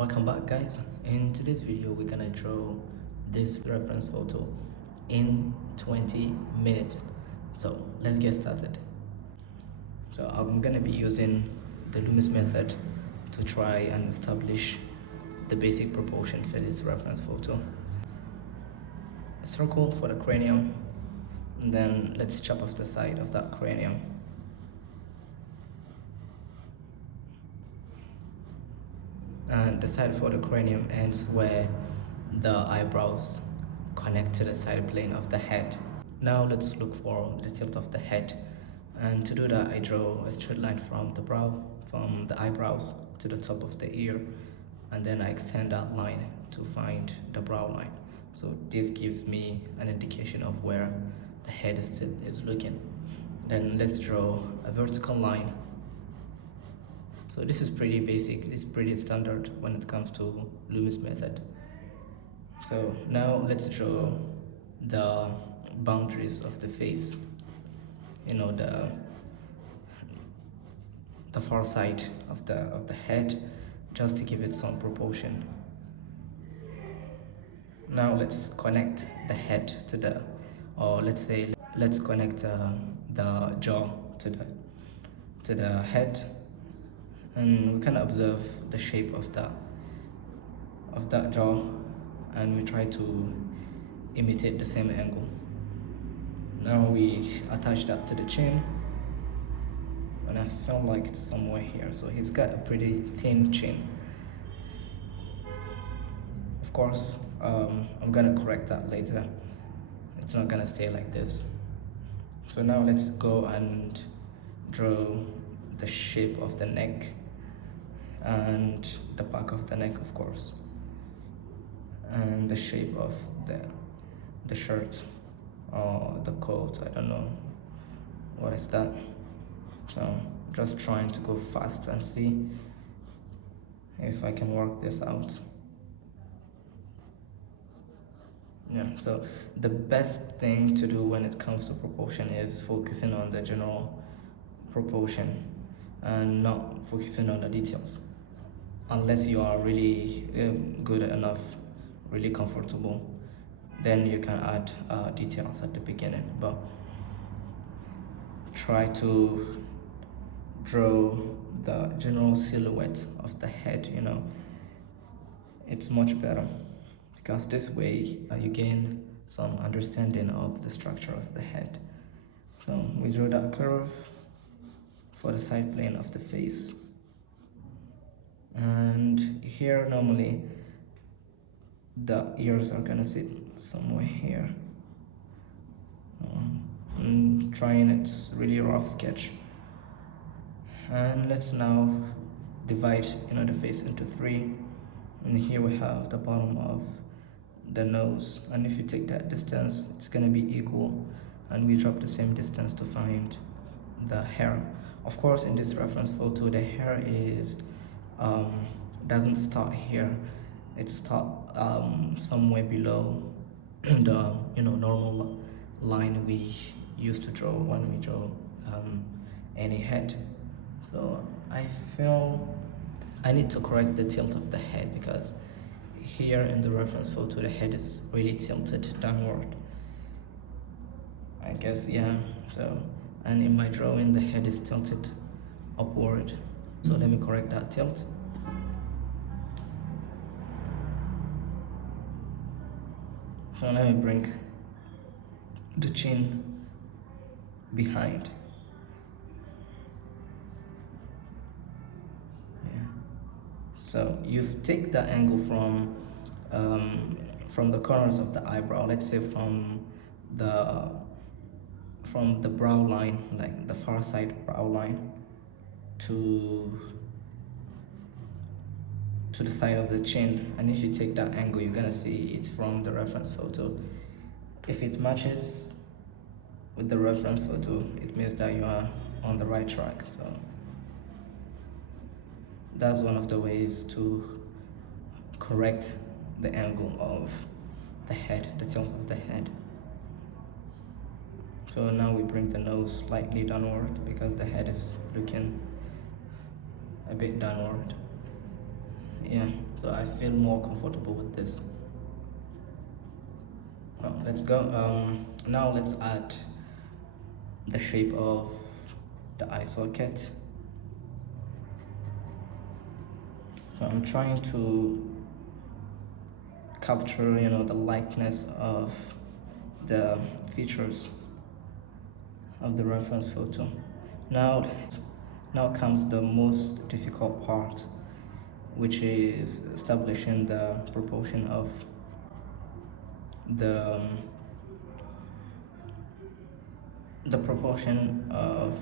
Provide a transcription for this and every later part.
Welcome back, guys. In today's video we're gonna draw this reference photo in 20 minutes. So let's get started. So I'm gonna be using the Loomis method to try and establish the basic proportion for this reference photo. A circle for the cranium, and then let's chop off the side of that cranium. And the side for the cranium ends where the eyebrows connect to the side plane of the head. Now let's look for the tilt of the head, and to do that I draw a straight line from the eyebrows to the top of the ear, and then I extend that line to find the brow line. So this gives me an indication of where the head is looking. Then let's draw a vertical line. So this is pretty basic, it's pretty standard when it comes to Loomis method. So now let's draw the boundaries of the face, the far side of the head, just to give it some proportion. Now let's connect the head to let's connect the jaw to the head, and we can observe the shape of that jaw, and we try to imitate the same angle. Now we attach that to the chin, and I feel like it's somewhere here. So he's got a pretty thin chin. Of course, I'm gonna correct that later. It's not gonna stay like this. So now let's go and draw the shape of the neck and the back of the neck, of course, and the shape of the shirt or the coat. I don't know what is that. So just trying to go fast and see if I can work this out. Yeah, so the best thing to do when it comes to proportion is focusing on the general proportion and not focusing on the details, unless you are really good enough, really comfortable. Then you can add details at the beginning, but try to draw the general silhouette of the head. It's much better, because this way you gain some understanding of the structure of the head. So we draw that curve for the side plane of the face, and here normally the ears are gonna sit somewhere here. I'm trying it really rough sketch, and let's now divide the face into three, and here we have the bottom of the nose, and if you take that distance it's gonna be equal, and we drop the same distance to find the hair. Of course, in this reference photo the hair is doesn't start here, it starts somewhere below the normal line we used to draw when we draw any head. So I feel I need to correct the tilt of the head, because here in the reference photo the head is really tilted downward, I guess. Yeah, so, and in my drawing the head is tilted upward. So let me correct that tilt. So let me bring the chin behind. Yeah. So you take the angle from the corners of the eyebrow, let's say from the brow line, like the far side brow line, to the side of the chin, and if you take that angle you're gonna see it's from the reference photo. If it matches with the reference photo, it means that you are on the right track. So that's one of the ways to correct the angle of the head, the tilt of the head. So now we bring the nose slightly downward, because the head is looking a bit downward. Yeah, so I feel more comfortable with this. Well, let's go. Now let's add the shape of the eye socket. So I'm trying to capture, the likeness of the features of the reference photo. Now comes the most difficult part, which is establishing the proportion of the proportion of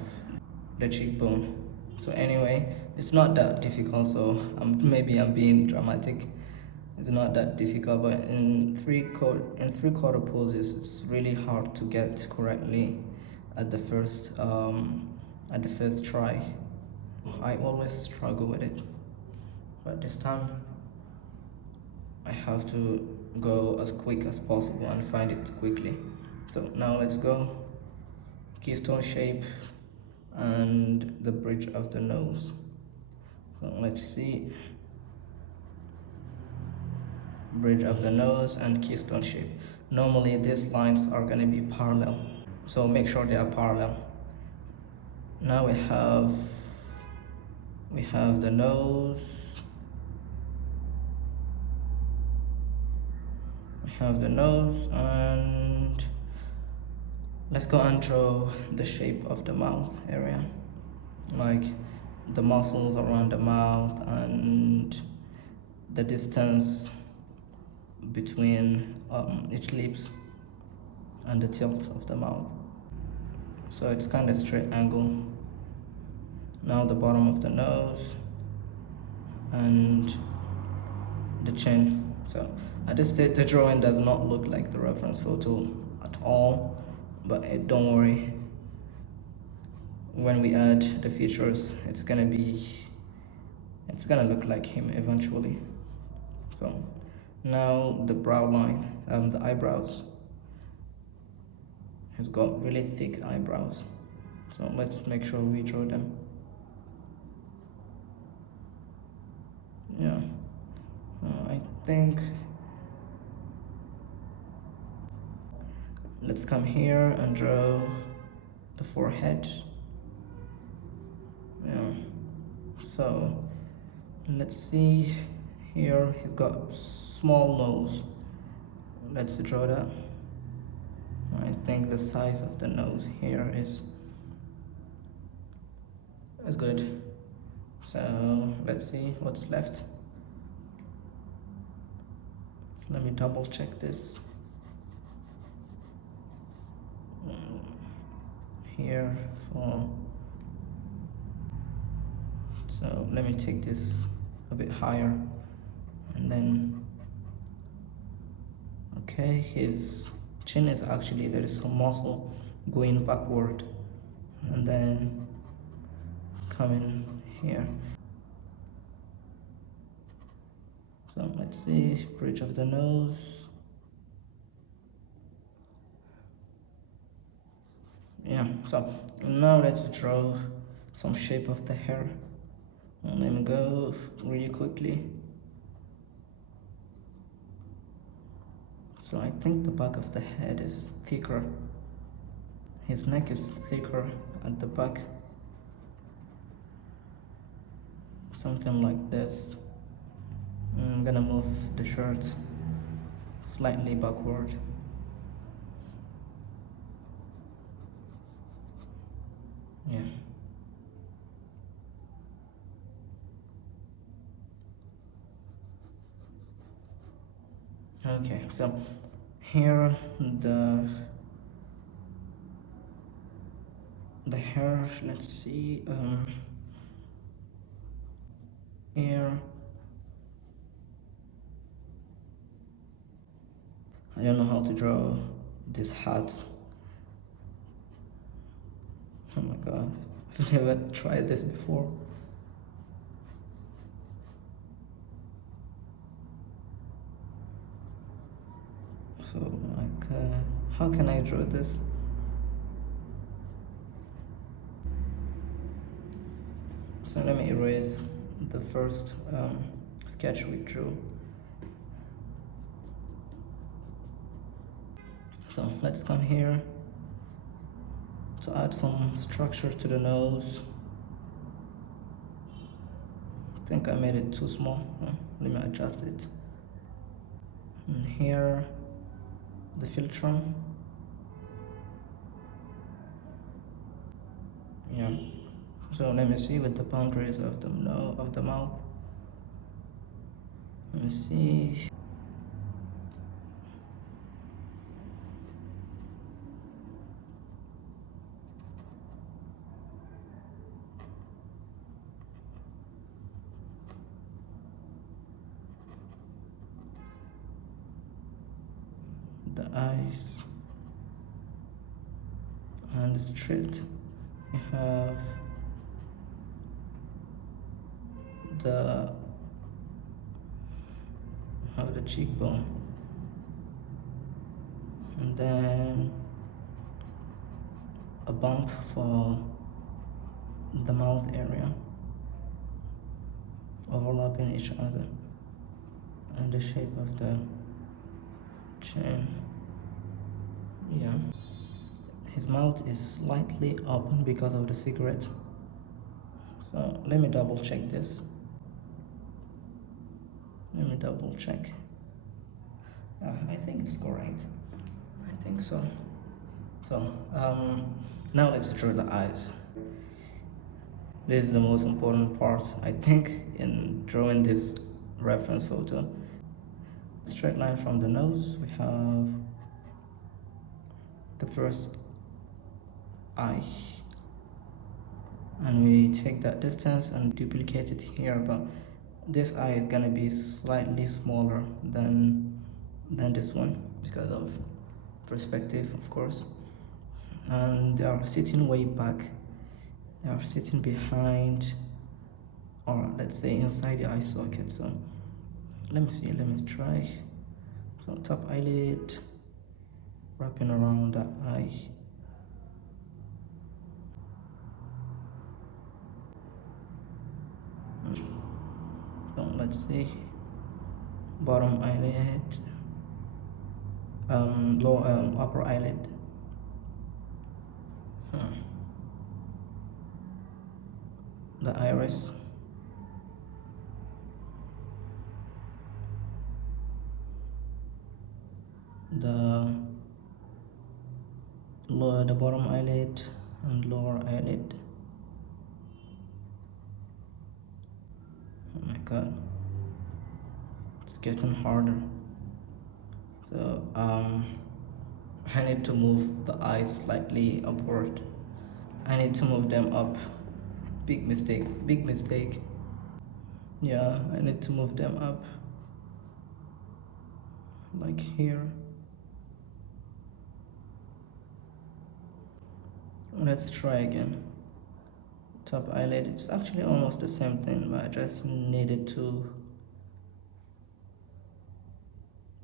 the cheekbone. So anyway, it's not that difficult, so maybe I'm being dramatic. It's not that difficult, but in three-quarter poses, it's really hard to get correctly at the first try. I always struggle with it, but this time I have to go as quick as possible and find it quickly. So now let's go. Keystone shape and the bridge of the nose. So let's see. Bridge of the nose and keystone shape. Normally these lines are going to be parallel, so make sure they are parallel. Now we have the nose, and let's go and draw the shape of the mouth area, like the muscles around the mouth and the distance between each lips and the tilt of the mouth. So it's kind of straight angle. Now the bottom of the nose and the chin. So at this stage the drawing does not look like the reference photo at all, but don't worry, when we add the features it's gonna look like him eventually. So now the brow line, the eyebrows. He's got really thick eyebrows, so let's make sure we draw them. Yeah, I think let's come here and draw the forehead. Yeah, so let's see here, he's got small nose. Let's draw that. I think the size of the nose here is good. So let's see what's left. Let me double check this. Here so let me take this a bit higher, and then okay, his chin is actually, there is some muscle going backward and then coming here. So let's see, bridge of the nose. Yeah, so now let's draw some shape of the hair. And let me go really quickly. So I think the back of the head is thicker. His neck is thicker at the back. Something like this. I'm gonna move the shirt slightly backward. Yeah. Okay, so here the hair, let's see, here I don't know how to draw this hat. Oh my god, I've never tried this before. So like, how can I draw this? So let me erase the first sketch we drew. So let's come here to add some structure to the nose. I think I made it too small. Let me adjust it. And here, the philtrum. Yeah. So let me see with the boundaries of the mouth. Let me see. The eyes and the street. We have the cheekbone, and then a bump for the mouth area, overlapping each other, and the shape of the chin. Yeah, his mouth is slightly open because of the cigarette. So let me double check this. Let me double check. I think it's correct. I think so. So now let's draw the eyes. This is the most important part, I think, in drawing this reference photo. Straight line from the nose. We have the first eye, and we take that distance and duplicate it here, but this eye is gonna be slightly smaller than this one because of perspective, of course. And they are sitting way back. They are sitting behind, or let's say inside the eye socket. So let me try. So top eyelid, wrapping around that eye. So let's see, bottom eyelid, upper eyelid. The iris, the bottom eyelid and lower eyelid. Oh my god, it's getting harder. So I need to move the eyes slightly upward. I need to move them up. Big mistake. Yeah, I need to move them up, like here. Let's try again. Top eyelid, it's actually almost the same thing, but I just needed to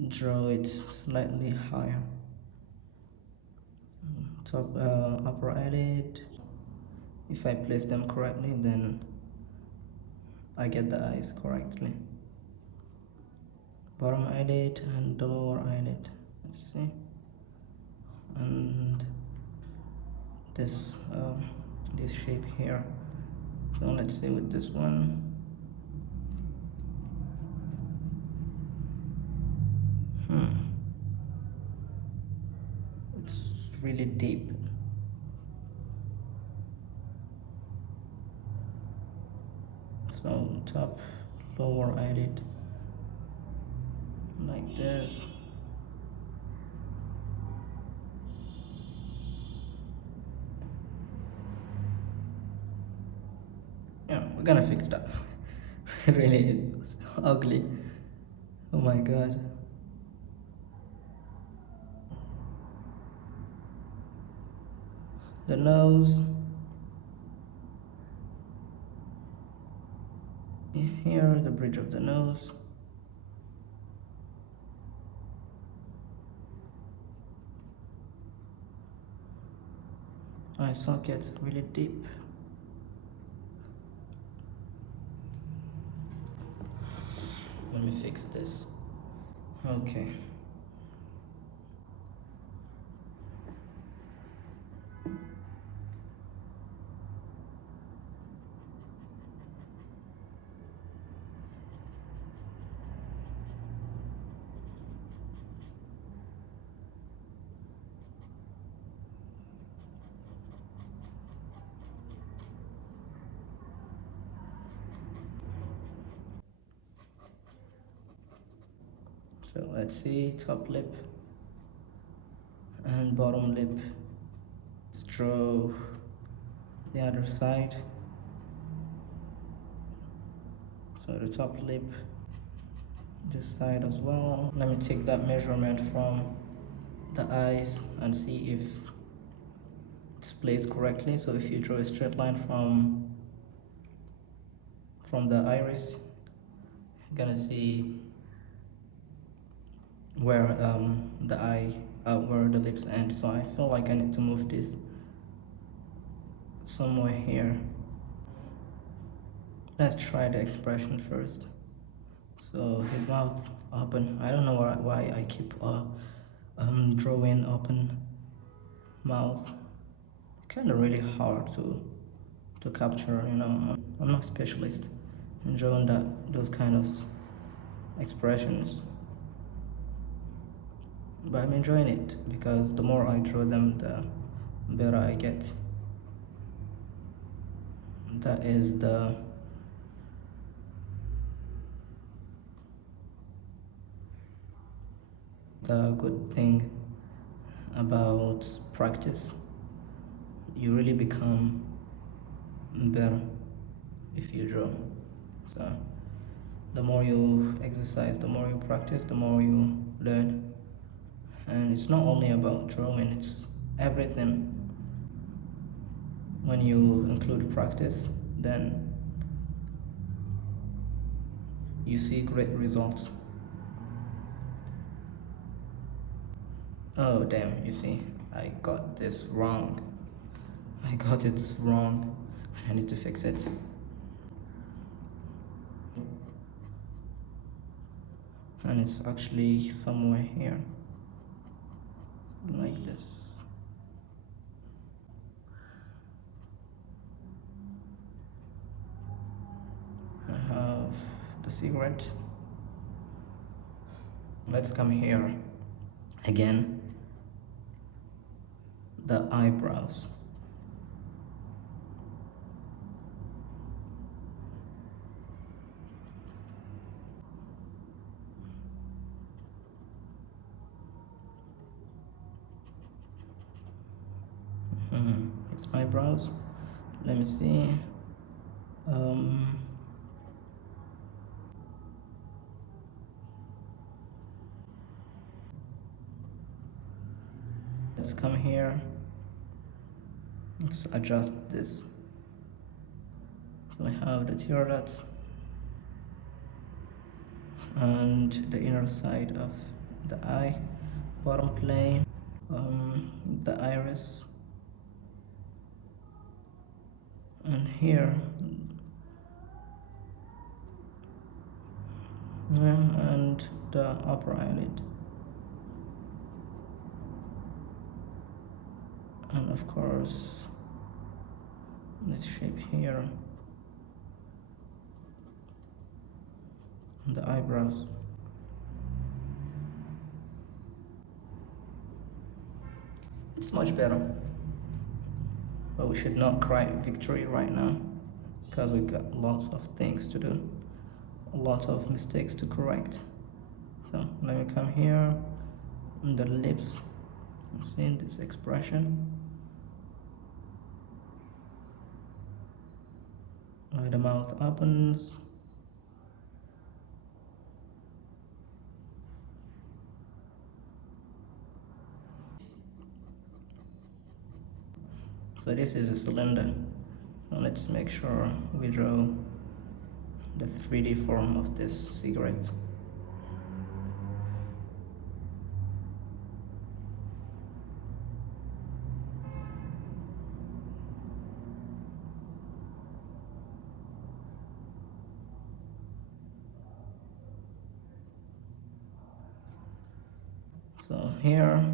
draw it slightly higher. Top upper eyelid. If I place them correctly, then I get the eyes correctly. Bottom eyelid and the lower eyelid. Let's see. And this shape here. So let's see with this one. It's really deep. So top, lower eyelid, like this. Yeah, we're gonna fix that. Really, it's ugly. Oh my god. The nose. Here, the bridge of the nose. Eye socket really deep. Let me fix this. Okay. So let's see, top lip and bottom lip. Let's draw the other side. So the top lip, this side as well. Let me take that measurement from the eyes and see if it's placed correctly. So if you draw a straight line from the iris, you're gonna see where the eye where the lips end. So I feel like I need to move this somewhere here. Let's try the expression first. So his mouth open. I don't know why I keep drawing open mouth. Kind of really hard to capture, you know. I'm not a specialist in drawing those kind of expressions, but I'm enjoying it because the more I draw them, the better I get. That is the good thing about practice. You really become better if you draw. So the more you exercise, the more you practice, the more you learn. And it's not only about drawing, it's everything. When you include practice, then you see great results. Oh damn, you see, I got this wrong. I got it wrong. I need to fix it. And it's actually somewhere here, like this. I have the cigarette. Let's come here again. The eyebrows. It's eyebrows. Let me see. Let's come here. Let's adjust this. So I have the tear ducts and the inner side of the eye, bottom plane, the iris, and here, and the upper eyelid, and of course this shape here, and the eyebrows. It's much better, but we should not cry victory right now because we got lots of things to do, lots of mistakes to correct. So let me come here on the lips and see this expression. Where the mouth opens. So this is a cylinder. Now let's make sure we draw the 3D form of this cigarette. So here,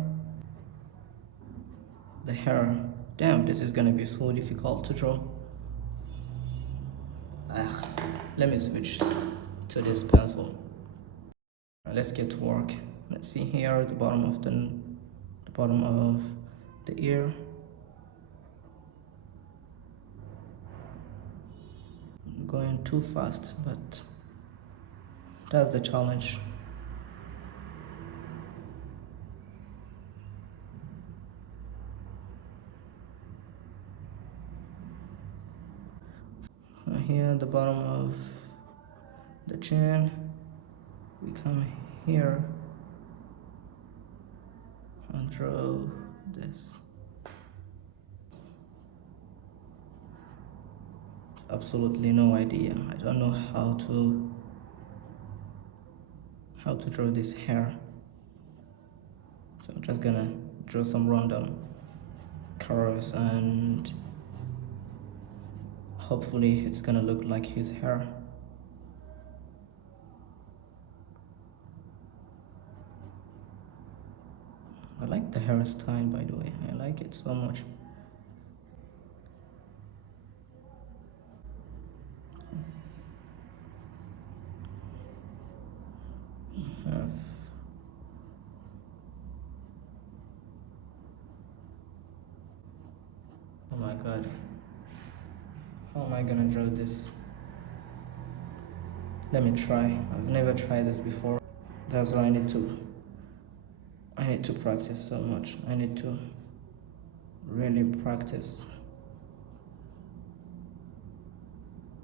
the hair. Damn, this is gonna be so difficult to draw. Ah, let me switch to this pencil. Let's get to work. Let's see here the bottom of the bottom of the ear. I'm going too fast, but that's the challenge. Here the bottom of the chin, we come here and draw this. Absolutely no idea. I don't know how to draw this hair, so I'm just gonna draw some random curves and hopefully it's gonna look like his hair. I like the hairstyle, by the way. I like it so much. Oh my god. How am I gonna draw this? Let me try. I've never tried this before. That's why I need to practice so much. I need to really practice.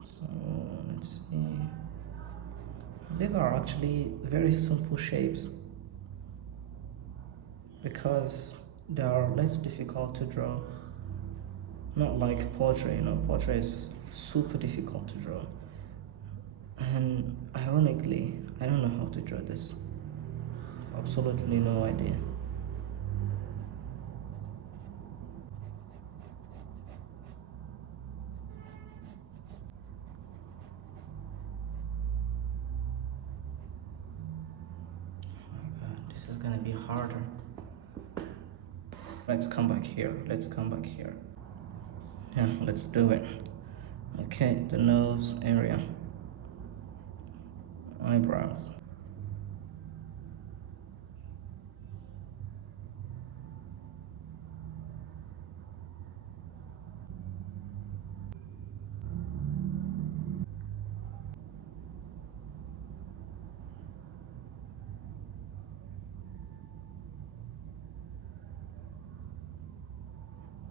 So let's see. These are actually very simple shapes because they are less difficult to draw. Not like portrait, portrait is super difficult to draw. And ironically, I don't know how to draw this. Absolutely no idea. Oh my god, this is gonna be harder. Let's come back here. Yeah, let's do it. Okay, the nose area. Eyebrows.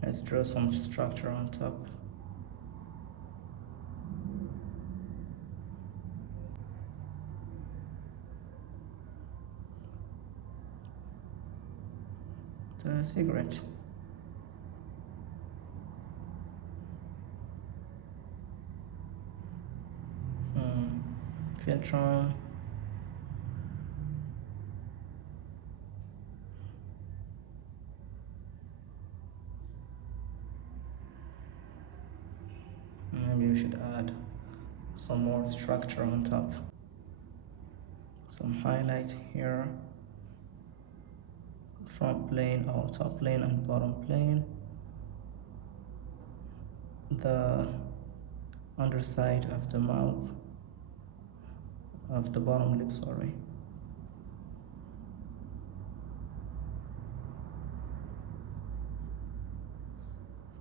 Let's draw some structure on top. The cigarette. Filtron. Maybe we should add some more structure on top. Some highlight here. Front plane or top plane and bottom plane. The underside of the mouth, of the bottom lip, sorry.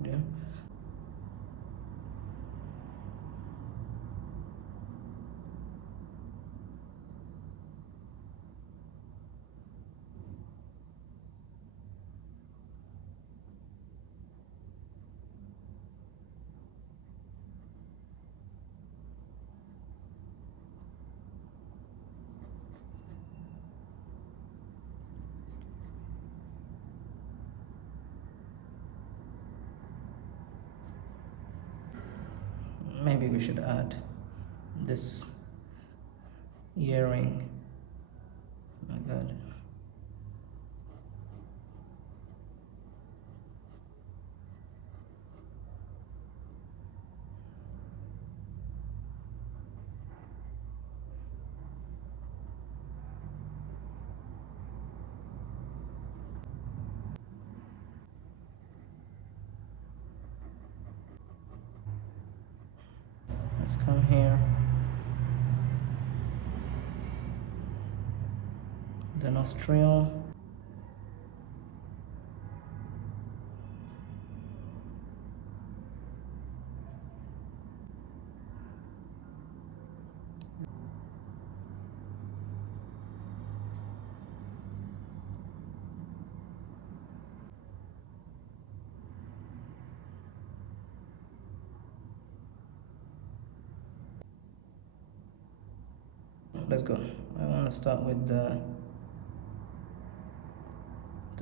Yeah. Maybe we should add this earring. Oh my god. come here, the nostril, let's go. I want to start with the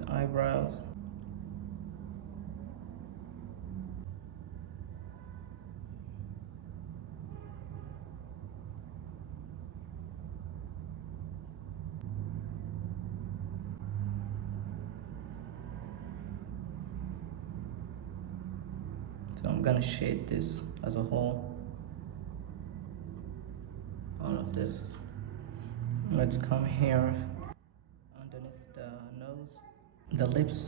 eyebrows. So I'm gonna shade this as a whole, all of this. Let's come here underneath the nose, the lips.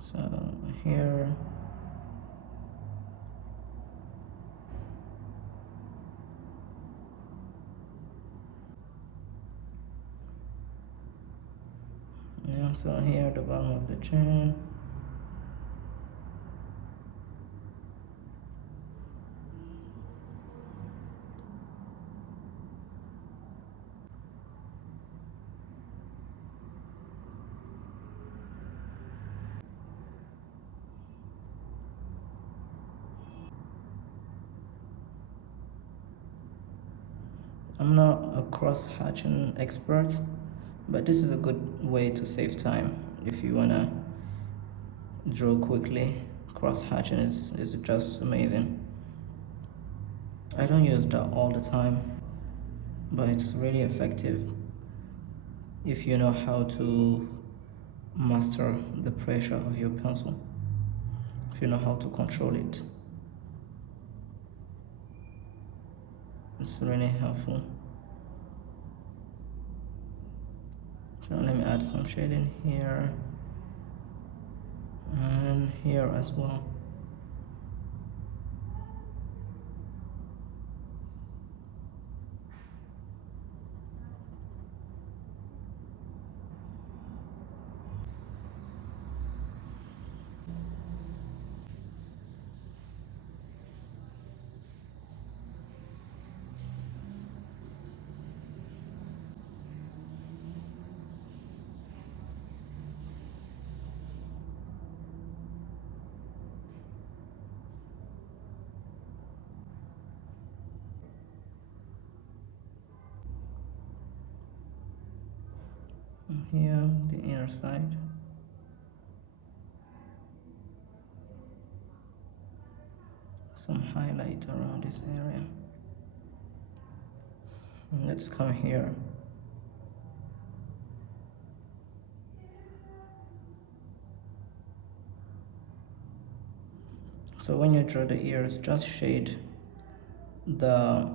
So here, yeah, so here the bottom of the chin. I'm not a cross-hatching expert, but this is a good way to save time if you wanna draw quickly. Cross-hatching is just amazing. I don't use that all the time, but it's really effective if you know how to master the pressure of your pencil, if you know how to control it. It's really helpful. So let me add some shading here and here as well. Here, the inner side. Some highlight around this area. And let's come here. So when you draw the ears, just shade the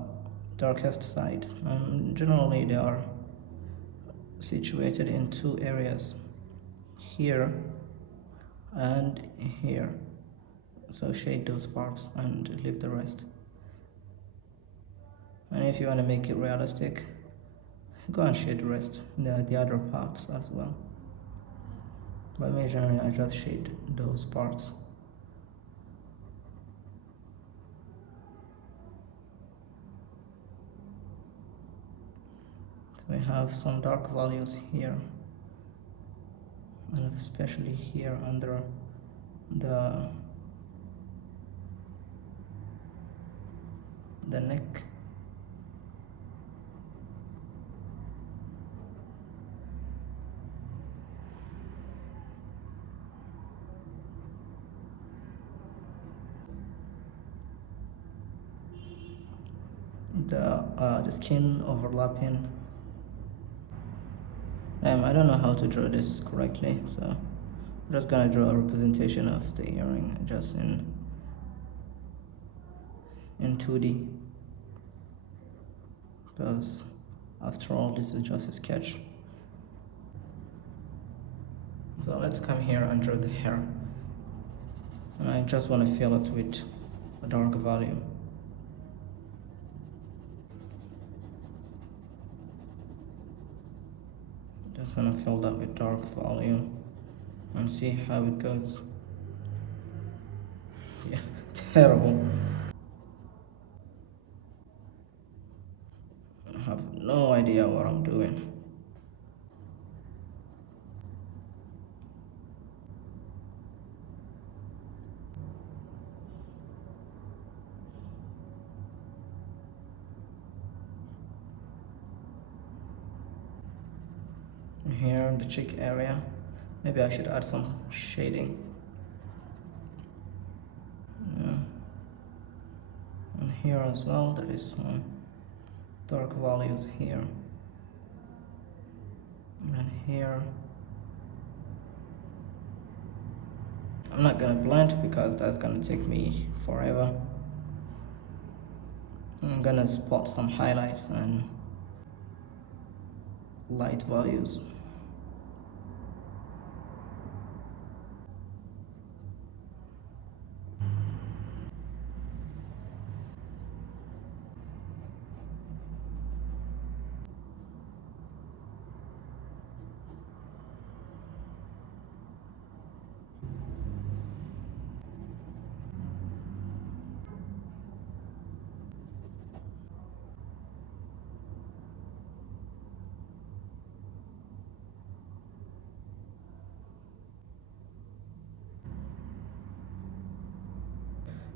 darkest side. Generally, they are situated in two areas, here and here. So shade those parts and leave the rest. And if you want to make it realistic, go and shade the rest, the other parts as well. But majorly I just shade those parts. So we have some dark values here, and especially here under the neck. The skin overlapping. I don't know how to draw this correctly, so I'm just gonna draw a representation of the earring just in 2D, because After all, this is just a sketch. So let's come here and draw the hair, and I just want to fill it with a dark value. Just want to fill that with dark value and see how it goes. Yeah, terrible. I have no idea what I'm doing. Here in the cheek area, maybe I should add some shading. Yeah. And here as well, there is some dark values here, and here. I'm not gonna blend because that's gonna take me forever. I'm gonna spot some highlights and light values.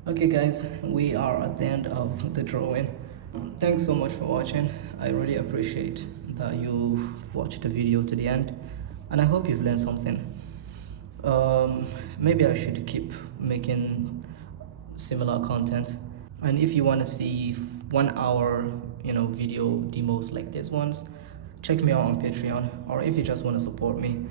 Okay guys, we are at the end of the drawing. Thanks so much for watching. I really appreciate that you watched the video to the end, and I hope you've learned something. Maybe I should keep making similar content, and if you want to see 1 hour video demos like this ones, check me out on Patreon. Or if you just want to support me,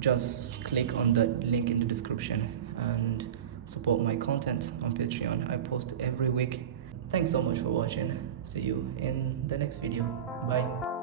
just click on the link in the description and support my content on Patreon. I post every week. Thanks so much for watching. See you in the next video. Bye.